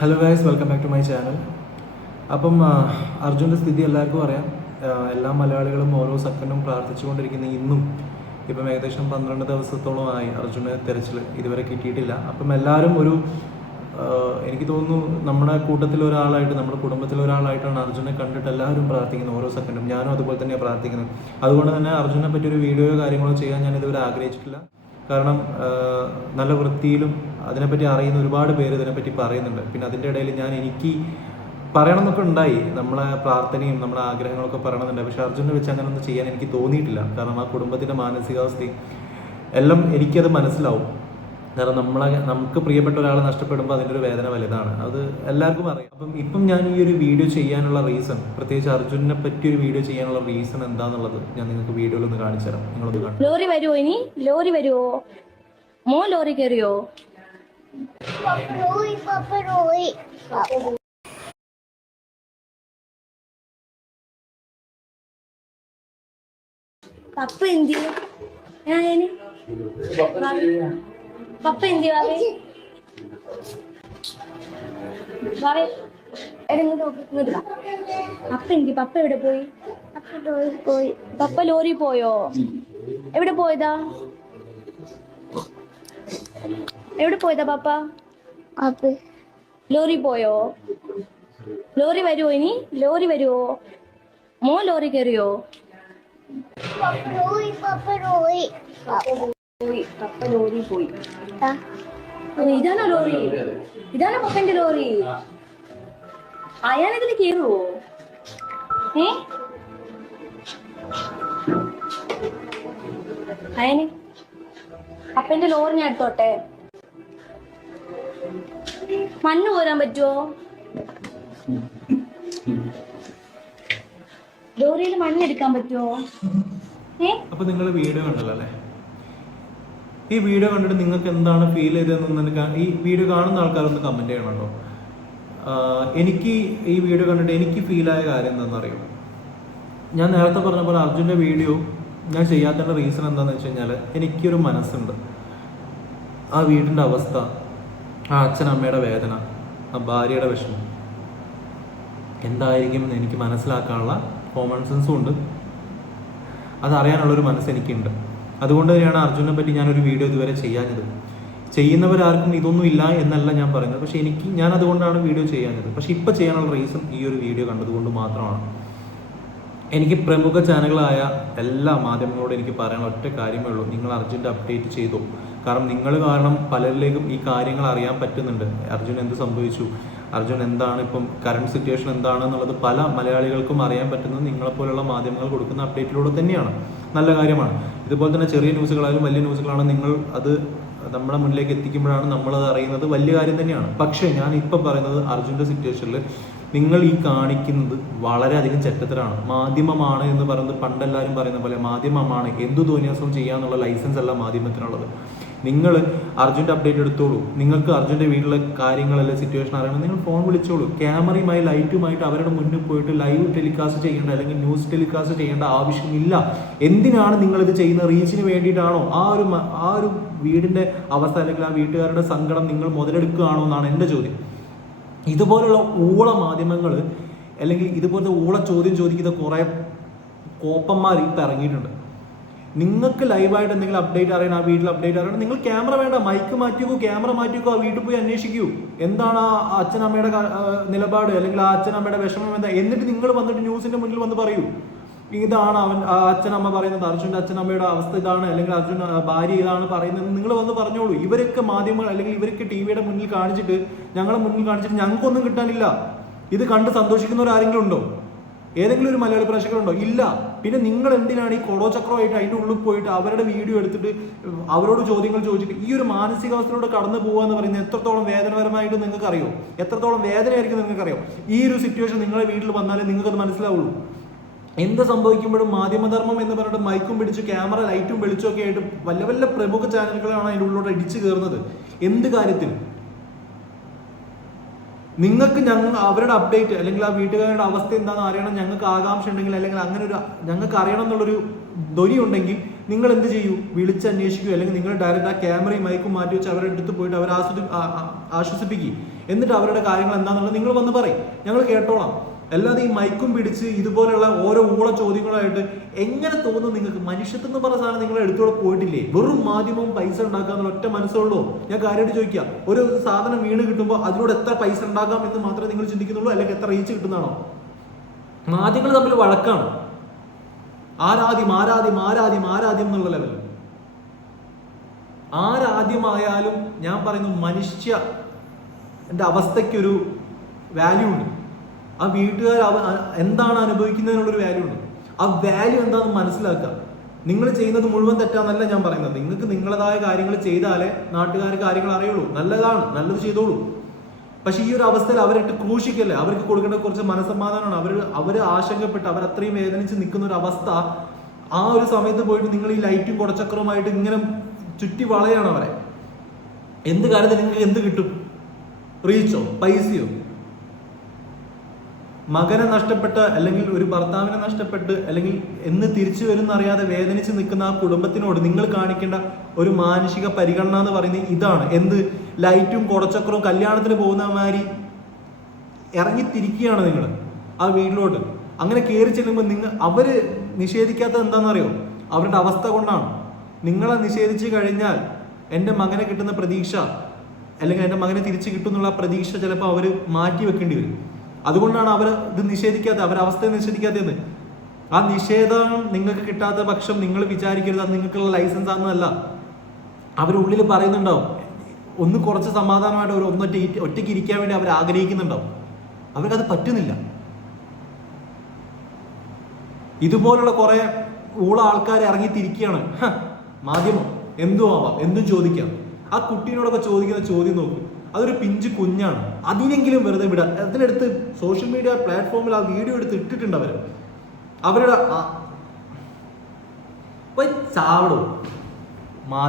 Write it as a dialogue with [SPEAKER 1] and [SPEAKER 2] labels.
[SPEAKER 1] Hello guys welcome back to my channel അപ്പം അർജുന്റെ സ്ഥിതി എല്ലാവർക്കും അറിയാം. എല്ലാ മലയാളികളും ഓരോ സെക്കൻഡും പ്രാർത്ഥിച്ചുകൊണ്ടിരിക്കുന്ന ഇന്നും ഇപ്പം ഏകദേശം പന്ത്രണ്ട് ദിവസത്തോളമായി അർജുനെ തിരച്ചിൽ ഇതുവരെ കിട്ടിയിട്ടില്ല. അപ്പം എല്ലാവരും ഒരു എനിക്ക് തോന്നുന്നു നമ്മുടെ കൂട്ടത്തിൽ ഒരാളായിട്ട് നമ്മുടെ കുടുംബത്തിൽ ഒരാളായിട്ടാണ് അർജുനെ കണ്ടിട്ട് എല്ലാവരും പ്രാർത്ഥിക്കുന്നത് ഓരോ സെക്കൻഡും ഞാനും അതുപോലെ തന്നെയാണ് പ്രാർത്ഥിക്കുന്നത്. അതുകൊണ്ട് തന്നെ അർജുനെ പറ്റി ഒരു വീഡിയോയോ കാര്യങ്ങളോ ചെയ്യാൻ ഞാൻ ഇതുവരെ ആഗ്രഹിച്ചിട്ടില്ല. കാരണം നല്ല വൃത്തിയിലും അതിനെപ്പറ്റി അറിയുന്ന ഒരുപാട് പേര് ഇതിനെപ്പറ്റി പറയുന്നുണ്ട്. പിന്നെ അതിന്റെ ഇടയിൽ ഞാൻ എനിക്ക് പറയണം എന്നൊക്കെ ഉണ്ടായി. നമ്മളെ പ്രാർത്ഥനയും നമ്മുടെ ആഗ്രഹങ്ങളൊക്കെ പറയണമെന്നുണ്ട്. പക്ഷെ അർജുനെ വെച്ച് അങ്ങനെ ഒന്നും ചെയ്യാൻ എനിക്ക് തോന്നിയിട്ടില്ല. കാരണം ആ കുടുംബത്തിന്റെ മാനസികാവസ്ഥയും എല്ലാം എനിക്കത് മനസ്സിലാവും. കാരണം നമ്മളെ നമുക്ക് പ്രിയപ്പെട്ട ഒരാളെ നഷ്ടപ്പെടുമ്പോൾ അതിന്റെ ഒരു വേദന വലുതാണ്. അത് എല്ലാവർക്കും അറിയാം. അപ്പം ഇപ്പം ഞാൻ ഈ ഒരു വീഡിയോ ചെയ്യാനുള്ള റീസൺ പ്രത്യേകിച്ച് അർജുനെ പറ്റി ഒരു വീഡിയോ ചെയ്യാനുള്ള റീസൺ എന്താന്നുള്ളത് ഞാൻ നിങ്ങൾക്ക് വീഡിയോയിൽ ഒന്ന് കാണിച്ചു തരാം നിങ്ങളൊന്ന്
[SPEAKER 2] ലോറി വരുമോ ഇനി? ലോറി വരുമോ മോ ലോറി കയറിയോ?
[SPEAKER 3] Roy, Papa Roy.
[SPEAKER 2] പപ്പ എന്തി പപ്പ എന്തി അപ്പ എന്തി പപ്പ എവിടെ പോയി
[SPEAKER 3] പോയി.
[SPEAKER 2] പപ്പ ലോറി പോയോ? എവിടെ പോയതാ? എവിടെ പോയതാ പാപ്പ?
[SPEAKER 3] Papa.
[SPEAKER 2] ലോറി പോയോ? ലോറി വരുവോ ഇനി? ലോറി വരുവോ? മോ ലോറി കയറിയോ പപ്പ ലോറി പോയി. ഇതാണോ ലോറി? ഇതാണോ പപ്പന്റെ ലോറി? അയാൾ ഇതിൽ കയറുവോ ഏ? അയന്? പപ്പന്റെ ലോറി ഞാൻ എടുത്തോട്ടെ. മണ്ണ് പോരാൻ പറ്റുമോ ലോറിയിൽ മണ്ണ് എടുക്കാൻ പറ്റുമോ
[SPEAKER 1] അപ്പൊ നിങ്ങൾ വീഡിയോ കണ്ടല്ലോ ഈ വീഡിയോ കണ്ടിട്ട് നിങ്ങൾക്ക് എന്താണ് ഫീൽ ചെയ്തതെന്ന് ഈ വീഡിയോ കാണുന്ന ആൾക്കാരൊന്ന് കമന്റ് ചെയ്യണം എനിക്ക് ഈ വീഡിയോ കണ്ടിട്ട് എനിക്ക് ഫീലായ കാര്യം എന്താണെന്നറിയോ ഞാൻ നേരത്തെ പറഞ്ഞ പോലെ അർജുന്റെ വീഡിയോ ഞാൻ ചെയ്യാത്തതിന്റെ റീസൺ എന്താണെന്ന് വെച്ച് കഴിഞ്ഞാൽ എനിക്കൊരു മനസ്സുണ്ട്. ആ വീടിന്റെ അവസ്ഥ. ആ അച്ഛനമ്മയുടെ വേദന ആ ഭാര്യയുടെ വിഷമം. എന്തായിരിക്കും എന്ന് എനിക്ക് മനസ്സിലാക്കാനുള്ള കോമൺ സെൻസും ഉണ്ട്. അതറിയാനുള്ളൊരു മനസ്സ് എനിക്കുണ്ട്. അതുകൊണ്ട് തന്നെയാണ് അർജുനെ പറ്റി ഞാനൊരു വീഡിയോ ഇതുവരെ ചെയ്യാഞ്ഞത്. ചെയ്യുന്നവരാർക്കും ഇതൊന്നും ഇല്ല എന്നല്ല ഞാൻ പറയുന്നത് പക്ഷെ എനിക്ക് ഞാൻ അതുകൊണ്ടാണ് വീഡിയോ ചെയ്യാഞ്ഞത്. പക്ഷെ ഇപ്പം ചെയ്യാനുള്ള റീസൺ ഈ ഒരു വീഡിയോ കണ്ടതുകൊണ്ട് മാത്രമാണ്. എനിക്ക് പ്രമുഖ ചാനലുകളായ എല്ലാ മാധ്യമങ്ങളോടും എനിക്ക് പറയാനുള്ള ഒറ്റ കാര്യമേ ഉള്ളൂ. നിങ്ങൾ അർജുന്റെ അപ്ഡേറ്റ് ചെയ്തു? കാരണം നിങ്ങൾ കാരണം പലരിലേക്കും ഈ കാര്യങ്ങൾ അറിയാൻ പറ്റുന്നുണ്ട്. അർജുൻ എന്ത് സംഭവിച്ചു? അർജുൻ എന്താണ് ഇപ്പം കറണ്ട് സിറ്റുവേഷൻ എന്താണ് എന്നുള്ളത് പല മലയാളികൾക്കും അറിയാൻ പറ്റുന്നത് നിങ്ങളെപ്പോലുള്ള മാധ്യമങ്ങൾ കൊടുക്കുന്ന അപ്ഡേറ്റിലൂടെ തന്നെയാണ്. നല്ല കാര്യമാണ്. ഇതുപോലെ തന്നെ ചെറിയ ന്യൂസുകളായാലും വലിയ ന്യൂസുകളാണ് നിങ്ങൾ അത് നമ്മുടെ മുന്നിലേക്ക് എത്തിക്കുമ്പോഴാണ് നമ്മളത് അറിയുന്നത് വലിയ കാര്യം തന്നെയാണ്. പക്ഷേ ഞാൻ ഇപ്പം പറയുന്നത് അർജുന്റെ സിറ്റുവേഷനിൽ നിങ്ങൾ ഈ കാണിക്കുന്നത് വളരെയധികം ചെറ്റത്തരാണ്. മാധ്യമമാണ് എന്ന് പറയുന്നത് പണ്ടെല്ലാവരും പറയുന്ന പോലെ മാധ്യമമാണ് എന്തു തോന്നിയാസവും ചെയ്യാന്നുള്ള ലൈസൻസ് അല്ല മാധ്യമത്തിനുള്ളത്. നിങ്ങൾ അർജുന്റെ അപ്ഡേറ്റ് എടുത്തോളൂ. നിങ്ങൾക്ക് അർജുന്റെ വീട്ടിലെ കാര്യങ്ങളല്ല സിറ്റുവേഷൻ അറിയണം. നിങ്ങൾ ഫോൺ വിളിച്ചോളൂ. ക്യാമറയുമായി ലൈറ്റുമായിട്ട് അവരുടെ മുന്നിൽ പോയിട്ട് ലൈവ് ടെലികാസ്റ്റ് ചെയ്യേണ്ട അല്ലെങ്കിൽ ന്യൂസ് ടെലികാസ്റ്റ് ചെയ്യേണ്ട ആവശ്യമില്ല. എന്തിനാണ് നിങ്ങളിത് ചെയ്യുന്ന റീച്ചിന് വേണ്ടിയിട്ടാണോ? ആ ഒരു ആ ഒരു വീടിന്റെ അവസ്ഥ അല്ലെങ്കിൽ ആ വീട്ടുകാരുടെ സങ്കടം നിങ്ങൾ മുതലെടുക്കുകയാണോ എന്നാണ് എന്റെ ചോദ്യം. ഇതുപോലുള്ള ഊള മാധ്യമങ്ങൾ അല്ലെങ്കിൽ ഇതുപോലത്തെ ഊള ചോദ്യം ചോദിക്കുന്ന കുറേ കോപ്പന്മാർ ഇപ്പം ഇറങ്ങിയിട്ടുണ്ട്. നിങ്ങൾക്ക് ലൈവായിട്ട് എന്തെങ്കിലും അപ്ഡേറ്റ് അറിയണം ആ വീട്ടിൽ അപ്ഡേറ്റ് അറിയണം. നിങ്ങൾ ക്യാമറ വേണ്ട മൈക്ക് മാറ്റിക്കോ ക്യാമറ മാറ്റിക്കോ ആ വീട്ടിൽ പോയി അന്വേഷിക്കൂ. എന്താണ് ആ അച്ഛനമ്മയുടെ നിലപാട്? അല്ലെങ്കിൽ ആ അച്ഛനമ്മയുടെ വിഷമം എന്താ? എന്നിട്ട് നിങ്ങൾ വന്നിട്ട് ന്യൂസിന്റെ മുന്നിൽ വന്ന് പറയൂ. ഇതാണ് അവൻ അച്ഛനമ്മ പറയുന്നത്. അർജുന്റെ അച്ഛനമ്മയുടെ അവസ്ഥ ഇതാണ്. അല്ലെങ്കിൽ അർജുൻ ഭാര്യ ഇതാണ് പറയുന്നത്. നിങ്ങൾ വന്ന് പറഞ്ഞോളൂ. ഇവരൊക്കെ മാധ്യമങ്ങൾ അല്ലെങ്കിൽ ഇവരൊക്കെ ടി വിയുടെ മുന്നിൽ കാണിച്ചിട്ട് ഞങ്ങളെ മുന്നിൽ കാണിച്ചിട്ട് ഞങ്ങൾക്കൊന്നും കിട്ടാനില്ല. ഇത് കണ്ട് സന്തോഷിക്കുന്നവർ ആരെങ്കിലും ഉണ്ടോ? ഏതെങ്കിലും ഒരു മലയാളി പ്രേക്ഷകരുണ്ടോ? ഇല്ല. പിന്നെ നിങ്ങൾ എന്തിനാണ് ഈ കൊടോ ചക്രമായിട്ട് അതിന്റെ ഉള്ളിൽ പോയിട്ട് അവരുടെ വീഡിയോ എടുത്തിട്ട് അവരോട് ചോദ്യങ്ങൾ ചോദിച്ചിട്ട് ഈ ഒരു മാനസികാവസ്ഥയിലൂടെ കടന്നു പോകുക എന്ന് പറയുന്നത് എത്രത്തോളം വേദനപരമായിട്ട് നിങ്ങൾക്ക് അറിയോ എത്രത്തോളം വേദനയായിരിക്കും നിങ്ങൾക്ക് അറിയോ ഈ ഒരു സിറ്റുവേഷൻ നിങ്ങളുടെ വീട്ടിൽ വന്നാലേ നിങ്ങൾക്കത് മനസ്സിലാവുള്ളൂ. എന്ത് സംഭവിക്കുമ്പോഴും മാധ്യമധർമ്മം എന്ന് പറഞ്ഞിട്ട് മൈക്കും പിടിച്ച് ക്യാമറ ലൈറ്റും വെളിച്ചമൊക്കെ ആയിട്ട് വല്ല വല്ല പ്രമുഖ ചാനലുകളാണ് അതിന്റെ ഉള്ളിലോട്ട് ഇടിച്ചു കയറുന്നത്. എന്ത് കാര്യത്തിൽ നിങ്ങൾക്ക് ഞങ്ങൾ അവരുടെ അപ്ഡേറ്റ് അല്ലെങ്കിൽ ആ വീട്ടുകാരുടെ അവസ്ഥ എന്താണെന്ന് അറിയണം ഞങ്ങൾക്ക് ആകാംക്ഷ ഉണ്ടെങ്കിൽ അല്ലെങ്കിൽ അങ്ങനെ ഒരു ഞങ്ങൾക്ക് അറിയണം എന്നുള്ളൊരു ധ്വനി ഉണ്ടെങ്കിൽ നിങ്ങൾ എന്ത് ചെയ്യൂ? വിളിച്ച് അന്വേഷിക്കൂ അല്ലെങ്കിൽ നിങ്ങൾ ഡയറക്റ്റ് ആ ക്യാമറയും മൈക്കും മാറ്റി വെച്ച് അവരുടെ അടുത്ത് പോയിട്ട് അവരെ ആസ്വദി ആശ്വസിപ്പിക്കുക എന്നിട്ട് അവരുടെ കാര്യങ്ങൾ എന്താണെന്നുള്ളത് നിങ്ങൾ വന്ന് പറയും. ഞങ്ങൾ കേട്ടോളാം. അല്ലാതെ ഈ മൈക്കും പിടിച്ച് ഇതുപോലെയുള്ള ഓരോ ഊള ചോദ്യങ്ങളായിട്ട് എങ്ങനെ തോന്നുന്നു നിങ്ങൾക്ക്? മനുഷ്യത്വം എന്ന് പറഞ്ഞ സാധനം നിങ്ങൾ എടുത്തോടെ പോയിട്ടില്ലേ? വെറും മാധ്യമവും പൈസ ഉണ്ടാക്കാന്നുള്ള ഒറ്റ മനസ്സുള്ളൂ. ഞാൻ കാര്യമായിട്ട് ചോദിക്കാം. ഒരു സാധനം വീണ് കിട്ടുമ്പോൾ അതിലൂടെ എത്ര പൈസ ഉണ്ടാക്കാം എന്ന് മാത്രമേ നിങ്ങൾ ചിന്തിക്കുന്നുള്ളൂ? അല്ലെങ്കിൽ എത്ര റീച്ച് കിട്ടുന്നതാണോ? മാധ്യമങ്ങൾ തമ്മിൽ വഴക്കാണ്. ആരാദ്യം ആരാദ്യം ആരാദ്യം ആരാദ്യം എന്നുള്ള ലെവൽ ആരാദ്യമായാലും ഞാൻ പറയുന്നു മനുഷ്യ എന്റെ അവസ്ഥയ്ക്കൊരു വാല്യൂ ഉണ്ട്. ആ വീട്ടുകാർ എന്താണ് അനുഭവിക്കുന്നതിനുള്ളൊരു വാല്യൂ ഉണ്ട്. ആ വാല്യൂ എന്താണെന്ന് മനസ്സിലാക്കുക. നിങ്ങൾ ചെയ്യുന്നത് മുഴുവൻ തെറ്റാന്നല്ല ഞാൻ പറയുന്നത്. നിങ്ങൾക്ക് നിങ്ങളതായ കാര്യങ്ങൾ ചെയ്താലേ നാട്ടുകാർ കാര്യങ്ങൾ അറിയുള്ളൂ. നല്ലതാണ്. നല്ലത് ചെയ്തോളൂ. പക്ഷെ ഈ ഒരു അവസ്ഥയിൽ അവരിട്ട് ക്രൂശിക്കല്ലേ? അവർക്ക് കൊടുക്കേണ്ട കുറച്ച് മനസ്സമാധാനമാണ്. അവർ അവർ ആശങ്കപ്പെട്ട് അവർ അത്രയും വേദനിച്ച് നിൽക്കുന്ന ഒരു അവസ്ഥ. ആ ഒരു സമയത്ത് പോയിട്ട് നിങ്ങൾ ഈ ലൈറ്റും കുടച്ചക്രവുമായിട്ട് ഇങ്ങനെ ചുറ്റി വളയാണ് അവരെ. എന്ത് കാര്യത്തിൽ നിങ്ങൾക്ക് എന്ത് കിട്ടും? റീച്ചോ പൈസയോ? മകനെ നഷ്ടപ്പെട്ട് അല്ലെങ്കിൽ ഒരു ഭർത്താവിനെ നഷ്ടപ്പെട്ട് അല്ലെങ്കിൽ എന്ന് തിരിച്ചു വരുന്ന അറിയാതെ വേദനിച്ച് നിൽക്കുന്ന ആ കുടുംബത്തിനോട് നിങ്ങൾ കാണിക്കേണ്ട ഒരു മാനസിക പരിഗണന എന്ന് പറയുന്നത് ഇതാണ്. എന്ത്? ലൈറ്റും കുടച്ചക്രവും കല്യാണത്തിന് പോകുന്ന മാതിരി ഇറങ്ങിത്തിരിക്കുകയാണ് നിങ്ങൾ ആ വീട്ടിലോട്ട്. അങ്ങനെ കയറി ചെല്ലുമ്പോൾ നിങ്ങൾ അവർ നിഷേധിക്കാത്തത് എന്താണെന്നറിയോ? അവരുടെ അവസ്ഥ കൊണ്ടാണ്. നിങ്ങളെ നിഷേധിച്ച് കഴിഞ്ഞാൽ എന്റെ മകനെ കിട്ടുന്ന പ്രതീക്ഷ അല്ലെങ്കിൽ എന്റെ മകനെ തിരിച്ചു കിട്ടുന്നുള്ള എന്നുള്ള പ്രതീക്ഷ ചിലപ്പോൾ അവർ മാറ്റി വെക്കേണ്ടി വരും. അതുകൊണ്ടാണ് അവർ ഇത് നിഷേധിക്കാത്തത്. അവർ അവസ്ഥയെ എന്ന് ആ നിഷേധം നിങ്ങൾക്ക് കിട്ടാത്ത പക്ഷം നിങ്ങൾ വിചാരിക്കരുത്. അത് നിങ്ങൾക്കുള്ള ലൈസൻസ് ആണെന്നല്ല. അവരുള്ളിൽ പറയുന്നുണ്ടാവും. ഒന്ന് കുറച്ച് സമാധാനമായിട്ട് അവർ ഒന്നൊറ്റ ഒറ്റയ്ക്ക് ഇരിക്കാൻ വേണ്ടി അവർ ആഗ്രഹിക്കുന്നുണ്ടാവും. അവർക്കത് പറ്റുന്നില്ല. ഇതുപോലുള്ള കുറെ ഊള ആൾക്കാർ ഇറങ്ങി തിരിക്കുകയാണ് മാധ്യമം. എന്തും ആവാം എന്തും ചോദിക്കാം. ആ കുട്ടീനോടൊക്കെ ചോദിക്കുന്ന ചോദ്യം നോക്ക്. അതൊരു പിഞ്ച് കുഞ്ഞാണ്. അതിനെങ്കിലും വെറുതെ വിടുക അതിനടുത്ത് സോഷ്യൽ മീഡിയ പ്ലാറ്റ്ഫോമിൽ ആ വീഡിയോ എടുത്ത് ഇട്ടിട്ടുണ്ട് അവർ. അവരുടെ ചാവടോ. മാ